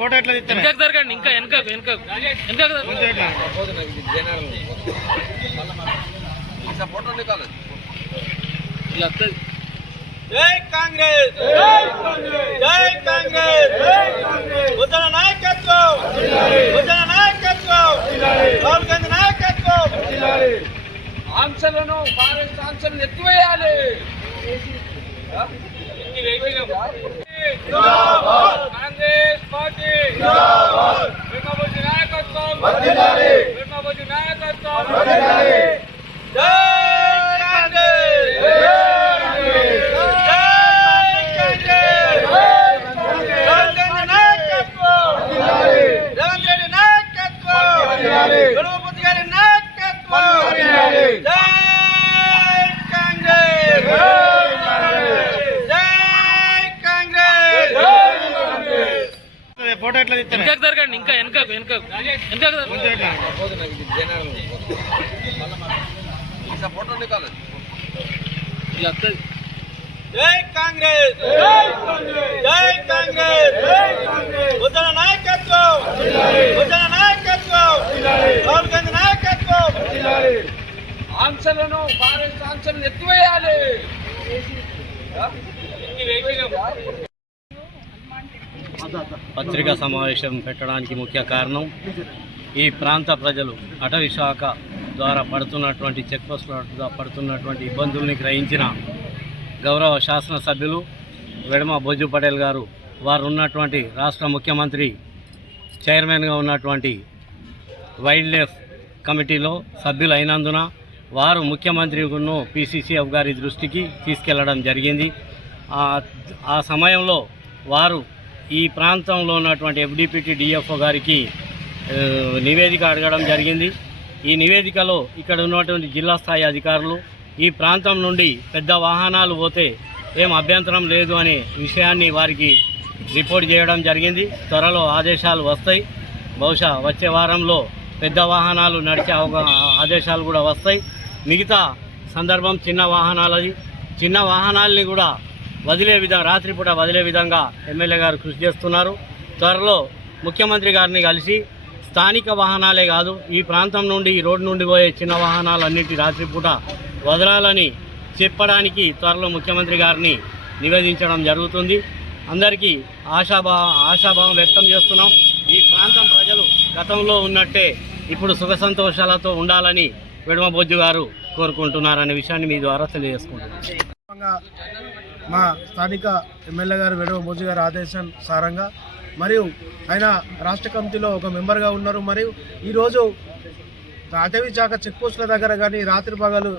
Photo ఎట్లా జరగండి ఇంకా జై కాంగ్రెస్ జై కాంగ్రెస్ ఉత్తర నాయకత్వం రాహుల్ గాంధీ నాయకత్వం ఆంక్షలను కాంగ్రెస్ ఆంక్షలను ఎత్తివేయాలి కాంగ్రెస్ పార్టీ నాయకత్వం నాయకత్వం ఫోటో ఎట్లా జరగండి ఇంకా ఫోటో జై కాంగ్రెస్ జై కాంగ్రెస్ ఉత్తర నాయకత్వం రాహుల్ గాంధీ నాయకత్వం ఆంక్షలను కాంగ్రెస్ ఆంక్షలను ఎత్తివేయాలి పత్రికా సమావేశం పెట్టడానికి ముఖ్య కారణం ఈ ప్రాంత ప్రజలు అటవీ శాఖ ద్వారా పడుతున్నటువంటి చెక్ పోస్టుల ద్వారా పడుతున్నటువంటి ఇబ్బందుల్ని గ్రహించిన గౌరవ శాసనసభ్యులు వెడమ బొజ్జు పటేల్ గారు వారు ఉన్నటువంటి రాష్ట్ర ముఖ్యమంత్రి చైర్మన్గా ఉన్నటువంటి వైల్డ్ లైఫ్ కమిటీలో సభ్యులు అయినందున వారు ముఖ్యమంత్రిను పిసిసిఎఫ్ గారి దృష్టికి తీసుకెళ్లడం జరిగింది. ఆ సమయంలో వారు ఈ ప్రాంతంలో ఉన్నటువంటి ఎఫ్డిపిటి డిఎఫ్ఓ గారికి నివేదిక అడగడం జరిగింది. ఈ నివేదికలో ఇక్కడ ఉన్నటువంటి జిల్లా స్థాయి అధికారులు ఈ ప్రాంతం నుండి పెద్ద వాహనాలు పోతే ఏం అభ్యంతరం లేదు అనే విషయాన్ని వారికి రిపోర్ట్ చేయడం జరిగింది. త్వరలో ఆదేశాలు వస్తాయి. బహుశా వచ్చే వారంలో పెద్ద వాహనాలు నడిచే ఆదేశాలు కూడా వస్తాయి. మిగతా సందర్భం చిన్న వాహనాలని కూడా రాత్రిపూట వదిలే విధంగా ఎమ్మెల్యే గారు కృషి చేస్తున్నారు. త్వరలో ముఖ్యమంత్రి గారిని కలిసి స్థానిక వాహనాలే కాదు ఈ ప్రాంతం నుండి ఈ రోడ్డు నుండి పోయే చిన్న వాహనాలన్నింటి రాత్రిపూట వదలాలని చెప్పడానికి త్వరలో ముఖ్యమంత్రి గారిని నివేదించడం జరుగుతుంది. అందరికీ ఆశాభావం వ్యక్తం చేస్తున్నాం. ఈ ప్రాంతం ప్రజలు గతంలో ఉన్నట్టే ఇప్పుడు సుఖ సంతోషాలతో ఉండాలని వెడమ బొజ్జు గారు కోరుకుంటున్నారనే విషయాన్ని మీ ద్వారా తెలియజేసుకుంటున్నాం. మా స్థానిక ఎమ్మెల్యే గారు వెడమ బొజ్జు గారి ఆదేశానుసారంగా మరియు ఆయన రాష్ట్ర కమిటీలో ఒక మెంబర్గా ఉన్నారు. మరియు ఈరోజు అటవీ శాఖ చెక్పోస్టుల దగ్గర కానీ రాత్రి పగలు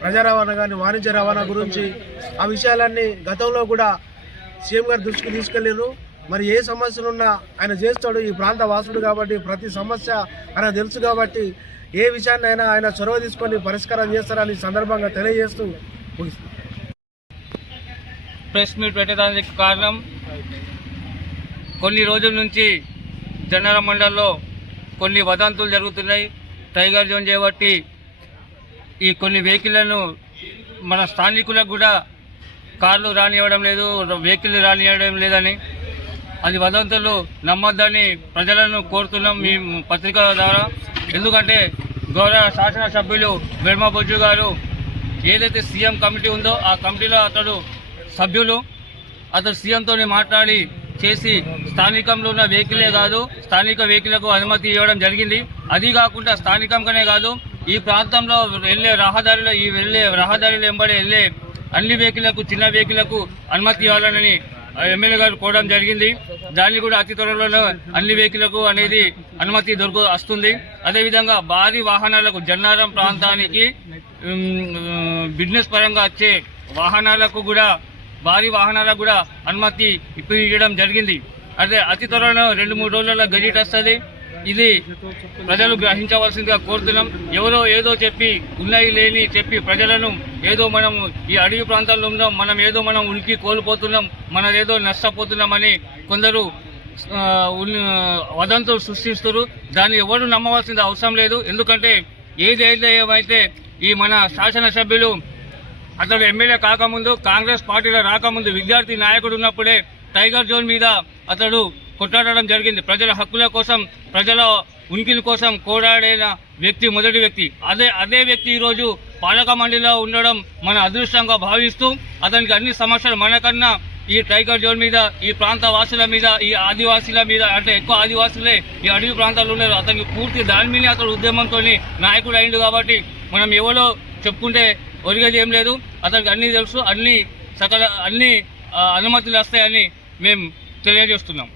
ప్రజా రవాణా కానీ వాణిజ్య రవాణా గురించి ఆ విషయాలన్నీ గతంలో కూడా సీఎం గారి దృష్టికి తీసుకెళ్ళారు. మరి ఏ సమస్యలున్నా ఆయన చేస్తాడు. ఈ ప్రాంత వాసుడు కాబట్టి ప్రతి సమస్య ఆయన తెలుసు కాబట్టి ఏ విషయాన్ని అయినా ఆయన చొరవ తీసుకొని పరిష్కారం చేస్తారని సందర్భంగా తెలియజేస్తూ ప్రెస్ మీట్ పెట్టడానికి కారణం కొన్ని రోజుల నుంచి జనర మండల్లో కొన్ని వదంతులు జరుగుతున్నాయి. టైగర్ జోన్ చేయబట్టి ఈ కొన్ని వెహికల్లను మన స్థానికులకు కూడా కార్లు రానివ్వడం లేదు, వెహికల్ రానివ్వడం లేదని అది వదంతులు నమ్మొద్దని ప్రజలను కోరుతున్నాం మీ పత్రిక ద్వారా. ఎందుకంటే గౌరవ శాసనసభ్యులు వెడమ బొజ్జు గారు ఏదైతే సీఎం కమిటీ ఉందో ఆ కమిటీలో అతడు సీఎంతో మాట్లాడి చేసి స్థానికంలో ఉన్న వెహికలే కాదు స్థానిక వెహికల్కు అనుమతి ఇవ్వడం జరిగింది. అది కాకుండా స్థానికంగానే కాదు ఈ ప్రాంతంలో వెళ్ళే రహదారిలో వెంబడి వెళ్ళే అన్ని వెహికల్లకు చిన్న వెహికల్కు అనుమతి ఇవ్వాలని ఎమ్మెల్యే గారు కోరడం జరిగింది. దాన్ని కూడా అతి త్వరలో అన్ని వెహికల్లకు అనేది అనుమతి వస్తుంది. అదేవిధంగా భారీ వాహనాలకు జన్నారం ప్రాంతానికి బిజినెస్ పరంగా వచ్చే భారీ వాహనాలకు కూడా అనుమతి ఇవ్వడం జరిగింది. అదే అతి త్వరలో 2-3 రోజులలో గజెట్ వస్తుంది. ఇది ప్రజలు గ్రహించవలసిందిగా కోరుతున్నాం. ఎవరో ఏదో చెప్పి ఉన్నాయి లేని చెప్పి ప్రజలను ఏదో మనం ఈ అడవి ప్రాంతాల్లో ఉన్నాం, మనం ఉనికి కోల్పోతున్నాం, మనదేదో నష్టపోతున్నామని కొందరు వదంతులు సృష్టిస్తారు. దాన్ని ఎవరు నమ్మవలసిన అవసరం లేదు. ఎందుకంటే ఏమైతే ఈ మన శాసనసభ్యులు అతడు ఎమ్మెల్యే కాకముందు కాంగ్రెస్ పార్టీలో రాకముందు విద్యార్థి నాయకుడు ఉన్నప్పుడే టైగర్ జోన్ మీద అతడు కొట్లాడడం జరిగింది. ప్రజల హక్కుల కోసం, ప్రజల ఉనికిల కోసం పోరాడిన వ్యక్తి, మొదటి వ్యక్తి. అదే వ్యక్తి ఈరోజు పాలక మండలిలో ఉండడం మన అదృష్టంగా భావిస్తూ అతనికి అన్ని సమస్యలు మనకన్నా ఈ టైగర్ జోన్ మీద, ఈ ప్రాంత వాసుల మీద, ఈ ఆదివాసీల మీద, అంటే ఎక్కువ ఆదివాసులే ఈ అడవి ప్రాంతాల్లో ఉన్నారు. అతనికి పూర్తి దాని మీద అతను ఉద్యమంతో నాయకుడు అయిండు. కాబట్టి మనం ఎవరో చెప్పుకుంటే ఒరిగేది ఏం లేదు. అతనికి అన్నీ తెలుసు, అన్ని అనుమతులు వస్తాయని మేము తెలియజేస్తున్నాం.